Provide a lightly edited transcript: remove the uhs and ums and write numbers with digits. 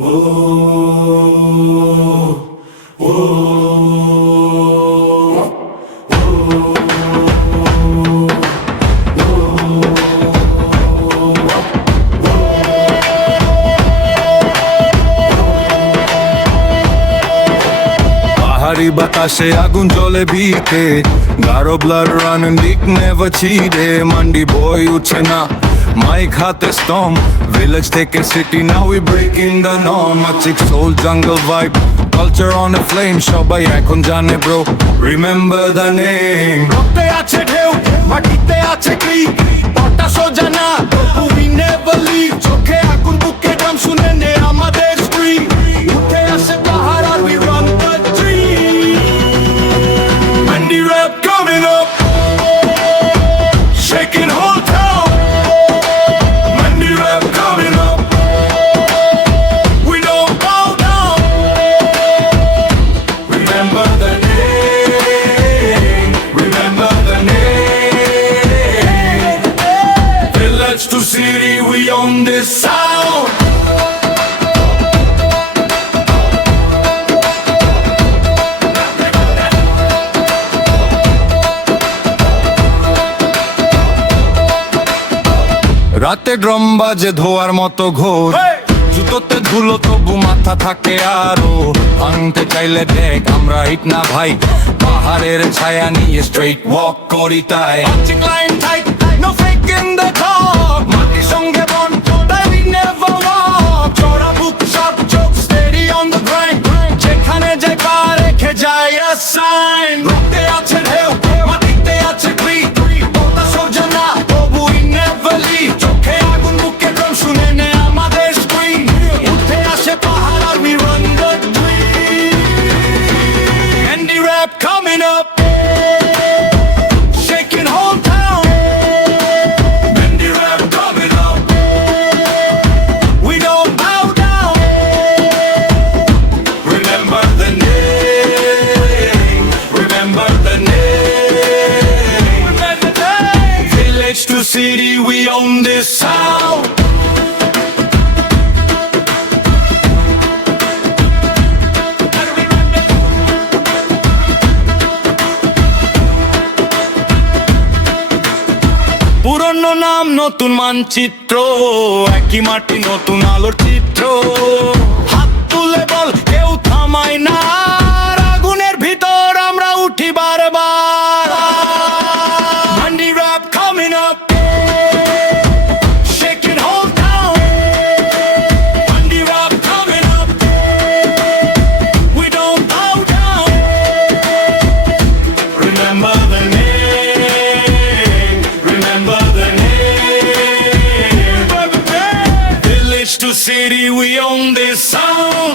পাহাড়ি বাতাসে আগুন জ্বলে ভিতে, Garo blood run like never চিড়ে, মান্ডি বই উঠছে না মাইক হাতে স্টম, ভিলেজ থেকে city now we breaking the norm, Achik soul jungle vibe, culture on a flame, সবাই এখন জানে ব্রো, রিমেম্বার দ্য নেম। রক্তে আছে ঢেউ, মাটিতে আছে ক্রিক, পটা সোজা না তবু উই নেভার লিভ, চোখে আগুন বুকে ড্রাম শুনে নে আমাদের স্ট্রিম, উঠে আসে পাহাড় আর we run the dream. Mandi rap coming up, shaking whole town. Mandi rap coming up, we don't bow down. Remember the name, remember the name. Village to city, we own this sound. রাতে ড্রাম বাজে ধোয়ার মতো ঘোর, জুতোতে ধুলো তবু মাথা থাকে আরো, ভাঙতে চাইলে দেখ আমরা হিট না ভাই, পাহাড়ের ছায়া নিয়ে স্ট্রেট ওয়াক করি তাই, line tight no fake in the talk, মাটির সঙ্গে বন তাই উই নেভার ওয়াক, চড়া বুক শার্প চোখ স্টেডি অন দ্য গ্রাইন্ড, যেখানে যে পা রেখে যায় আ সাইন, রক্তে আছে ঢেউ, মাটিতে আছে ক্রিক, পতা সোজা না তবু উই নেভার লিভ, চোখে আগুন বুকে ড্রাম শুনে নে আমাদের স্ক্রিন, উঠে আসে পাহাড় আর we run the dream. Mandi rap coming up, shaking whole town. Mandi rap coming up, we don't bow down. Remember the name, remember the name. Village to city, we own this sound. পুরনো নাম নতুন মানচিত্র, একই মাটি নতুন আলোর চিত্র, হাত তুলে বল কেউ থামায় না, আগুনের ভিতর আমরা উঠি বারবার। Mandi rap coming up, shaking whole town. Mandi rap coming up, we don't bow down. Remember the name, remember the name. Village to city, we own this sound.